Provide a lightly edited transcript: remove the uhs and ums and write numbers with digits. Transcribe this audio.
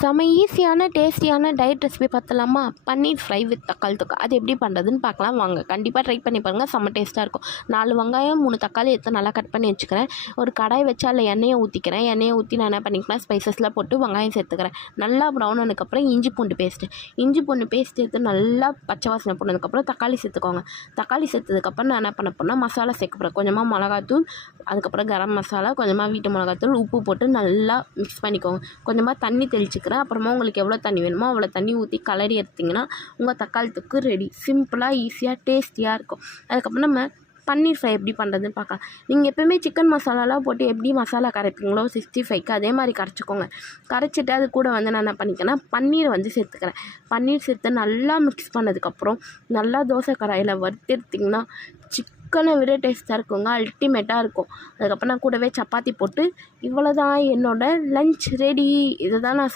செம்ம ஈஸியான டேஸ்டியான டயட் ரெசிபி பார்த்தலாமா? பன்னீர் ஃப்ரை வித் தக்காளி தொக்கு. அது எப்படி பண்ணுறதுன்னு பார்க்கலாம் வாங்க. கண்டிப்பாக ட்ரை பண்ணி பாருங்கள், செம்ம டேஸ்ட்டாக இருக்கும். 4 வெங்காயம் 3 தக்காளி எடுத்து நல்லா கட் பண்ணி வச்சுக்கிறேன். ஒரு கடாய் வச்சு அதில் எண்ணெயை ஊற்றிக்கிறேன். எண்ணெயை ஊற்றி நான் என்ன பண்ணிக்கிறேன், ஸ்பைசஸ்லாம் போட்டு வெங்காயம் சேர்த்துக்கிறேன். நல்லா ப்ரௌன் ஆனதுக்கப்புறம் இஞ்சி பூண்டு பேஸ்ட் எடுத்து நல்லா பச்சை வாசனை போனதுக்கப்புறம் தக்காளி சேர்த்துக்கோங்க. தக்காளி சேர்த்ததுக்கப்புறம் நான் என்ன பண்ண போகிறேன், மசாலா சேர்க்க போகிறேன். கொஞ்சமாக மிளகாத்தூள், அதுக்கப்புறம் கரம் மசாலா, கொஞ்சமாக வீட்டு மிளகாத்தூள், உப்பு போட்டு நல்லா மிக்ஸ் பண்ணிக்கோங்க. கொஞ்சமாக தண்ணி தெளிச்சுக்கிறேன். அப்புறமா உங்களுக்கு எவ்வளோ தண்ணி வேணுமோ அவ்வளோ தண்ணி ஊற்றி கலரி எடுத்திங்கன்னா உங்கள் தக்காளி தொக்கு ரெடி. சிம்பிளாக ஈஸியாக டேஸ்டியாக இருக்கும். அதுக்கப்புறம் நம்ம பன்னீர் ஃப்ரை எப்படி பண்ணுறதுன்னு பார்க்கலாம். நீங்கள் எப்போயுமே சிக்கன் மசாலாலாம் போட்டு எப்படி மசாலா கரைப்பீங்களோ 65க்கு அதே மாதிரி கரைச்சிக்கோங்க. கரைச்சிட்டு அது கூட வந்து நான் என்ன பண்ணிக்கிறேன்னா பன்னீரை வந்து சேர்த்துக்கிறேன். பன்னீர் சேர்த்து நல்லா மிக்ஸ் பண்ணதுக்கப்புறம் நல்லா தோசை கடாயில் வறுத்து எடுத்திங்கன்னா சிக்கனை விட டேஸ்ட்டாக இருக்குங்க, அல்டிமேட்டாக இருக்கும். அதுக்கப்புறம் நான் கூடவே சப்பாத்தி போட்டு இவ்வளோ தான் என்னோடய லன்ச் ரெடி. இதை தான் நான்